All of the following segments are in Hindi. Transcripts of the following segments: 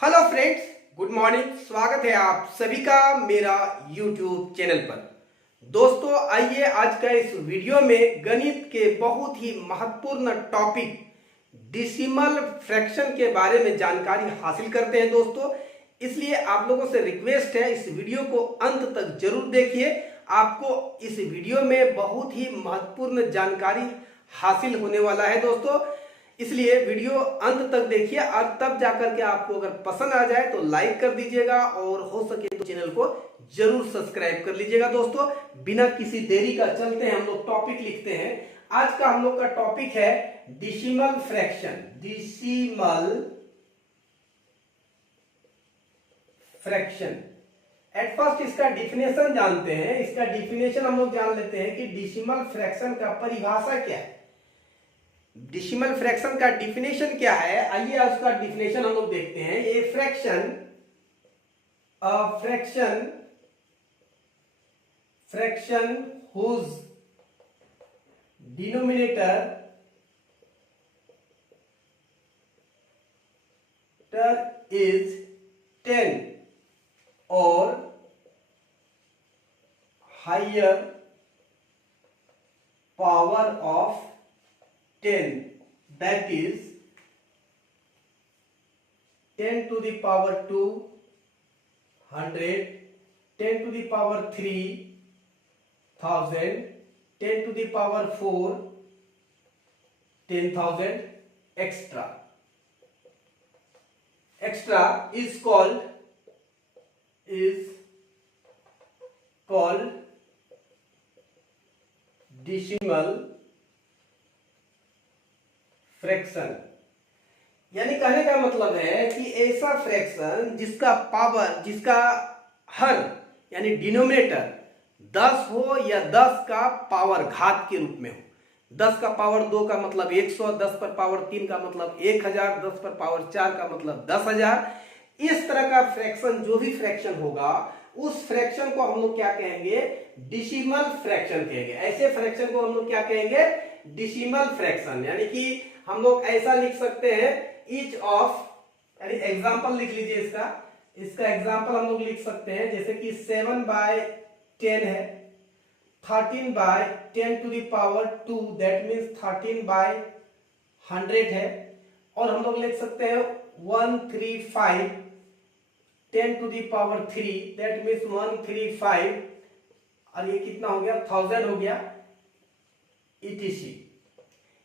Hello friends, good morning. स्वागत है आप सभी का मेरा यूट्यूब चैनल पर। दोस्तों आइए आज का इस वीडियो में गणित के बहुत ही महत्वपूर्ण टॉपिक डेसिमल फ्रैक्शन के बारे में जानकारी हासिल करते हैं दोस्तों। इसलिए आप लोगों से रिक्वेस्ट है, इस वीडियो को अंत तक जरूर देखिए। आपको इस वीडियो में बहुत ही महत्वपूर्ण जानकारी हासिल होने वाला है दोस्तों। इसलिए वीडियो अंत तक देखिए और तब जाकर के आपको अगर पसंद आ जाए तो लाइक कर दीजिएगा और हो सके तो चैनल को जरूर सब्सक्राइब कर लीजिएगा दोस्तों। बिना किसी देरी का चलते हैं, हम लोग टॉपिक लिखते हैं। आज का हम लोग का टॉपिक है decimal fraction. Decimal fraction. At first इसका डिफिनेशन जानते हैं। इसका डिफिनेशन हम लोग जान लेते हैं कि डेसिमल फ्रैक्शन का परिभाषा क्या है। डेसिमल फ्रैक्शन का डिफिनेशन क्या है, आइए उसका डिफिनेशन हम लोग देखते हैं। A fraction whose denominator is 10 or higher power of 10, that is 10 to the power 2, 100, 10 to the power 3, 1000, 10 to the power 4, 10,000 extra is called decimal fraction. यानी कहने का मतलब है कि ऐसा फ्रैक्शन जिसका हर यानी डिनोमिनेटर 10 हो या 10 का पावर घात के रूप में हो। 10 का पावर 2 का मतलब 100, 10 पर पावर 3 का मतलब 1000, 10 पर पावर 4 का मतलब 10,000। इस तरह का फ्रैक्शन, जो भी फ्रैक्शन होगा उस फ्रैक्शन को हम लोग क्या कहेंगे, डेसिमल फ्रैक्शन कहेंगे। ऐसे फ्रैक्शन को हम लोग क्या कहेंगे, डेसिमल फ्रैक्शन। यानी कि हम लोग ऐसा लिख सकते हैं, ईच ऑफ, यानी एग्जांपल लिख लीजिए इसका एग्जांपल हम लोग लिख सकते हैं। जैसे कि 7/10 है, 13/10 to the power 2, that means 13/100 है। और हम लोग लिख सकते हैं 135 10 to the power 3, that means 135, और ये कितना हो गया, 1000 हो गया, etc।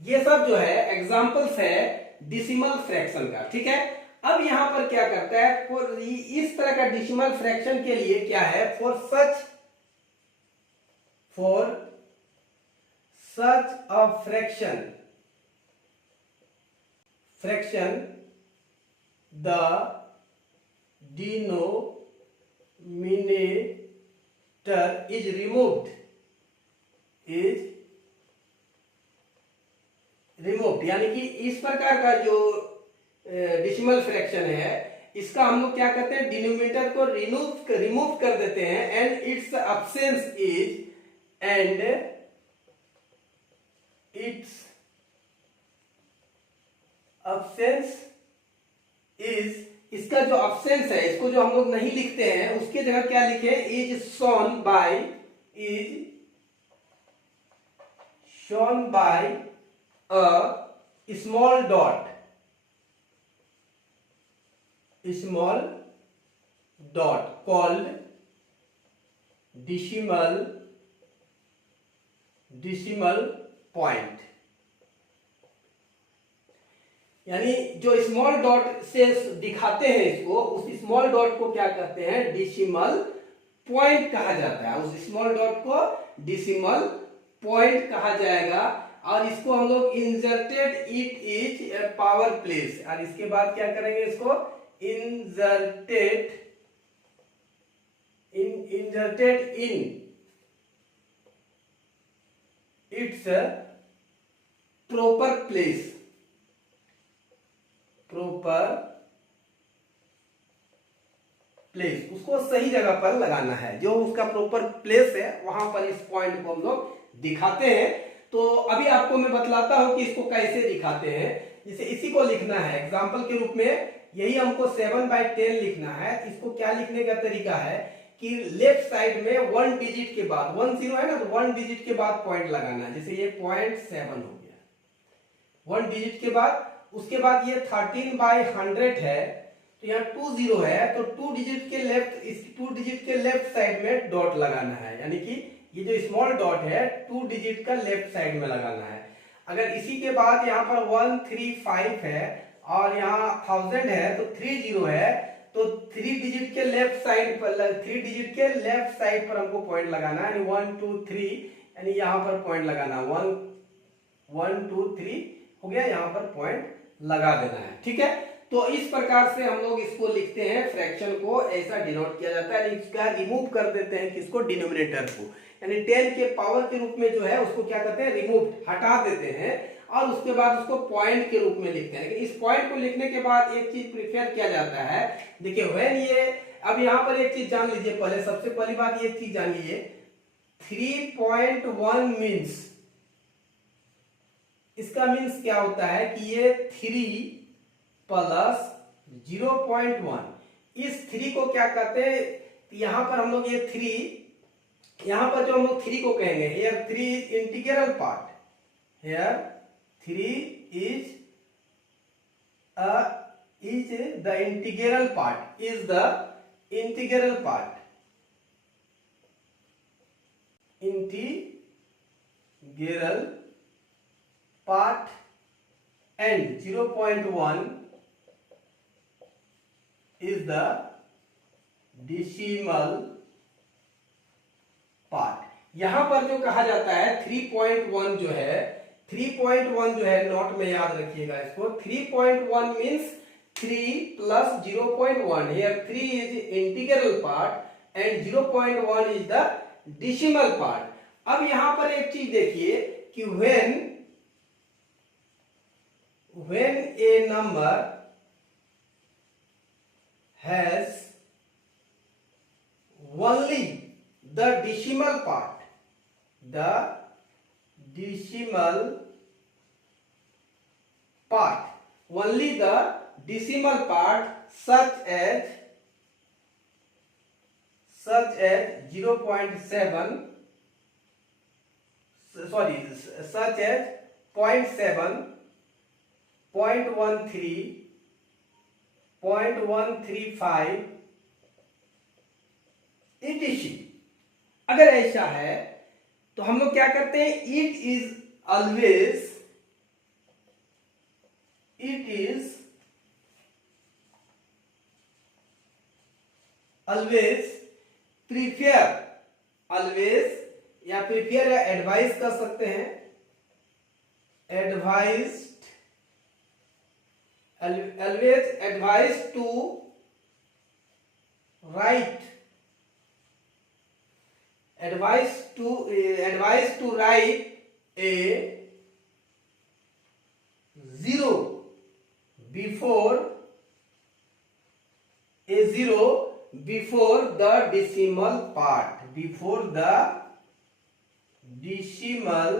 ये सब जो है एग्जांपल्स है डेसिमल फ्रैक्शन का, ठीक है। अब यहां पर क्या करता है, फॉर इस तरह का डेसिमल फ्रैक्शन के लिए क्या है, for such a fraction the denominator is removed, यानी कि इस प्रकार का जो डेसिमल फ्रैक्शन है इसका हम लोग क्या करते हैं, डिनोमिनेटर को रिमूव कर देते हैं। एंड इट्स absence is, इसका जो absence है, इसको जो हम लोग नहीं लिखते हैं उसके जगह क्या लिखे, is shown by a small dot called decimal point। यानी जो स्मॉल डॉट से दिखाते हैं इसको, उस स्मॉल डॉट को क्या कहते हैं, डेसिमल पॉइंट कहा जाता है। उस स्मॉल डॉट को डेसिमल पॉइंट कहा जाएगा। और इसको हम लोग inserted it is power place, और इसके बाद क्या करेंगे, इसको inserted in its proper place, उसको सही जगह पर लगाना है। जो उसका प्रॉपर प्लेस है वहां पर इस पॉइंट को हम लोग दिखाते हैं। तो अभी आपको मैं बतलाता हूं कि इसको कैसे दिखाते हैं। जैसे इसी को लिखना है एग्जाम्पल के रूप में, यही हमको 7/10 लिखना है। इसको क्या लिखने का तरीका है कि लेफ्ट साइड में 1 डिजिट के बाद 10 है ना, तो 1 डिजिट के बाद पॉइंट लगाना है। जैसे ये 0.7 हो गया 1 डिजिट के बाद। उसके बाद ये 13/100 है, तो यहाँ 20 है, तो 2 डिजिट के लेफ्ट, इस 2 डिजिट के लेफ्ट साइड में डॉट लगाना है, यानी कि ये जो स्मॉल डॉट है 2 डिजिट का लेफ्ट साइड में लगाना है। अगर इसी के बाद यहाँ पर 135 है और यहाँ 1000 है तो 30 है, तो 3 डिजिट के लेफ्ट साइड पर 3 डिजिट के लेफ्ट साइड पर हमको पॉइंट लगाना है, यानी 1 2 3, यानी यहाँ पर पॉइंट लगाना 1 2 3 हो गया, यहाँ पर पॉइंट लगा देना है। ठीक है, तो इस प्रकार से हम लोग इसको लिखते हैं, फ्रैक्शन को ऐसा डिनोट किया जाता है। इसका रिमूव कर देते हैं किसको, डिनोमिनेटर को, यानी 10 के पावर के रूप में जो है उसको क्या करते हैं, रिमूव, हटा देते हैं, और उसके बाद उसको पॉइंट के रूप में लिखते हैं। लेकिन इस पॉइंट को लिखने के बाद एक चीज प्रिफेयर किया जाता है, देखिए व्हेन ये, अब यहाँ पर एक चीज जान लीजिए पहले, सबसे पहली बात ये चीज जान लीजिए 3.1 मीन्स, इसका मीन्स क्या होता है कि ये 3 प्लस 0.1, इस 3 को क्या कहते हैं, यहां पर हम लोग ये 3, यहां पर जो हम लोग 3 को कहेंगे, here 3 is integral part, here 3 is the integral part, is the integral part, integral part, and 0.1 is the decimal part। यहां पर जो कहा जाता है 3.1 जो है, 3.1 जो है, नोट में याद रखिएगा इसको, 3.1 means 3 plus 0.1, here 3 is integral part and 0.1 is the decimal part। अब यहां पर एक चीज देखिए कि when a number has only the decimal part, the decimal part, only the decimal part, such as 0.7, sorry, such as 0.7, 0.13, 0.135 etc। अगर ऐसा है तो हम लोग क्या करते हैं, इट इज ऑलवेज प्रिफेयर या एडवाइस कर सकते हैं, advise to write, advice to write a 0 before the decimal part, before the decimal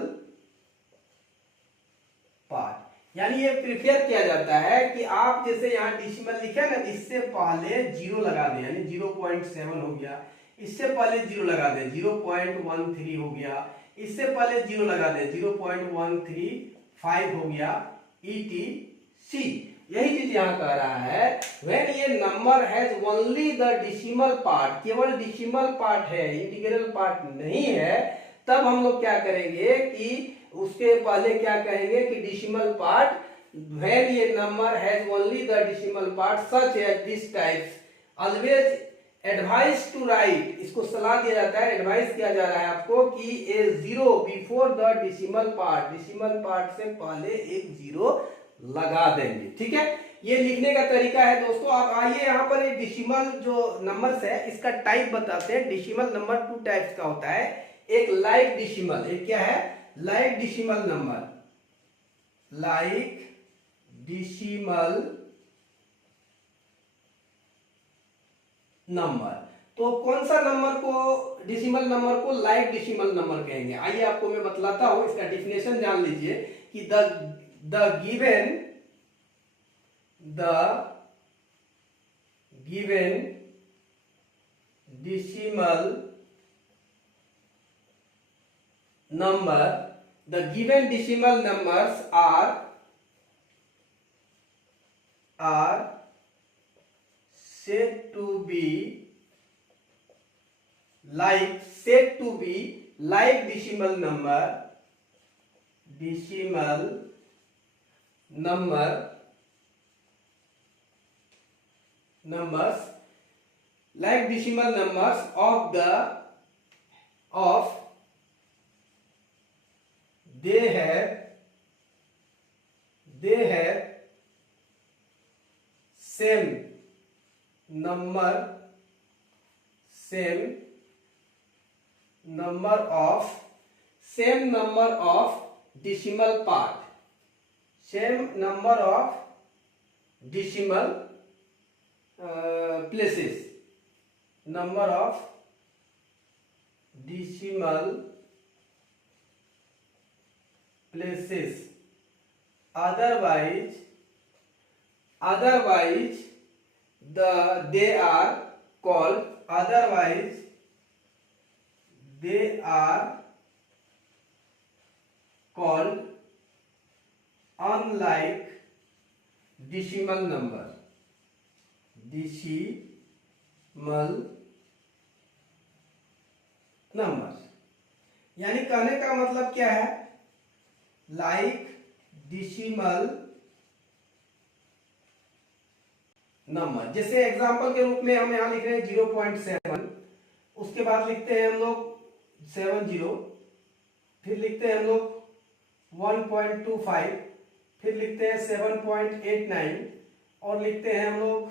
part। यानी ये प्रिफेयर किया जाता है कि आप जैसे यहाँ डेसिमल लिखे ना, इससे पहले 0 लगा दें, यानी 0.7 हो गया, इससे पहले 0 लगा दें, 0.13 हो गया, इससे पहले 0 लगा दें, 0.135 हो गया, etc। यही चीज यहाँ कह रहा है, when ये number has only the decimal part, केवल डेसिमल पार्ट है, इंटीग्रल पार्ट नहीं है, तब हम लोग क्या करेंगे कि उसके पहले क्या कहेंगे कि डेसिमल पार्ट, when ये number has only the decimal part such as this types, always advice to write, इसको सलाह दिया जाता है, एडवाइस किया जा रहा है आपको कि ए 0 before the decimal part, decimal part से पहले एक 0 लगा देंगे। ठीक है, ये लिखने का तरीका है दोस्तों। आप आइए यहाँ पर एक डेसिमल जो नंबर्स है इसका टाइप बताते हैं। डेसिमल नंबर 2 टाइप्स का होता है, एक लाइक डेसिमल, एक क्या है, like decimal number, like decimal number. तो कौन सा नंबर को, डेसिमल नंबर को लाइक डेसिमल नंबर कहेंगे। आइए आपको मैं बतलाता हूं, इसका डेफिनेशन जान लीजिए कि the given the given decimal number, the given decimal numbers are said to be like decimal numbers like decimal numbers of they have same number of decimal part, same number of decimal places, number of decimal places, otherwise they are called unlike decimal numbers. यानी कहने का मतलब क्या है, लाइक decimal नंबर। जैसे एग्जांपल के रूप में हम यहाँ लिख रहे हैं 0.7, उसके बाद लिखते हैं हम लोग 70, फिर लिखते हैं हम लोग 1.25, फिर लिखते हैं 7.89 और लिखते हैं हम लोग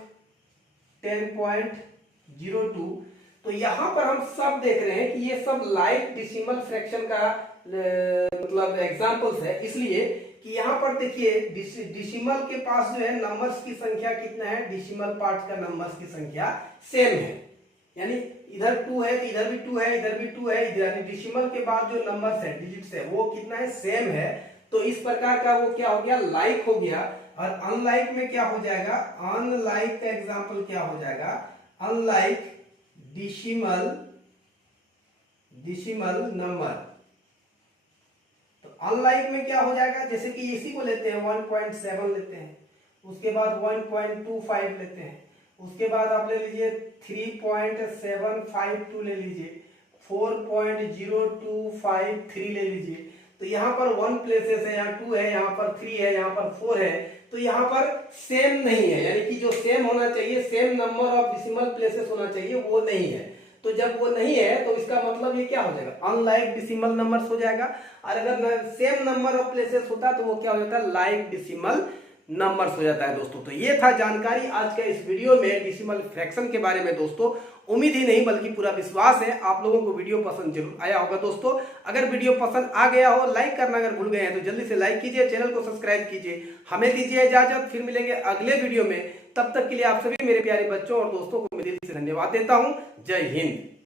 10.02। तो यहाँ पर हम सब देख रहे हैं कि ये सब लाइक डेसिमल फ्रैक्शन का मतलब एग्जांपल्स है, इसलिए कि यहाँ पर देखिए डेसिमल के पास जो है नंबर्स की संख्या कितना है, डेसिमल पार्ट का नंबर्स की संख्या सेम है, यानी इधर 2 है तो इधर भी 2 है, इधर भी 2 है, इधर डेसिमल के बाद जो नंबर्स है, डिजिट्स है, वो कितना है, सेम है। तो इस प्रकार का वो क्या हो गया, लाइक हो गया। और अनलाइक में क्या हो जाएगा, अनलाइक का एग्जांपल क्या हो जाएगा, अनलाइक डेसिमल नंबर। तो अनलाइक में क्या हो जाएगा, जैसे कि इसी को लेते हैं 1.7 लेते हैं, उसके बाद 1.25 लेते हैं, उसके बाद आप ले लीजिए 3.752 ले लीजिए, 4.0253 ले लीजिए। तो यहाँ पर 1 प्लेसेस है, यहाँ 2 है, यहाँ पर 3 है, यहाँ पर 4 है, तो यहाँ पर सेम नहीं है, यानी कि जो सेम होना चाहिए, same number of decimal places होना चाहिए, वो नहीं है। तो जब वो नहीं है तो इसका मतलब ये क्या हो जाएगा, अनलाइक डेसिमल नंबर्स हो जाएगा। और अगर सेम नंबर ऑफ प्लेसेस होता तो वो क्या हो जाता है, लाइक डेसिमल नंबर्स हो जाता है दोस्तों। तो ये था जानकारी आज के इस वीडियो में डेसिमल फ्रैक्शन के बारे में दोस्तों। उम्मीद ही नहीं बल्कि पूरा विश्वास है आप लोगों को वीडियो पसंद जरूर आया होगा दोस्तों। अगर वीडियो पसंद आ गया हो, लाइक करना अगर भूल गए हैं तो जल्दी से लाइक कीजिए, चैनल को सब्सक्राइब कीजिए। हमें दीजिए इजाजत, फिर मिलेंगे अगले वीडियो में। तब तक के लिए आप सभी मेरे प्यारे बच्चों और दोस्तों को मैं दिल से धन्यवाद देता हूं। जय हिंद।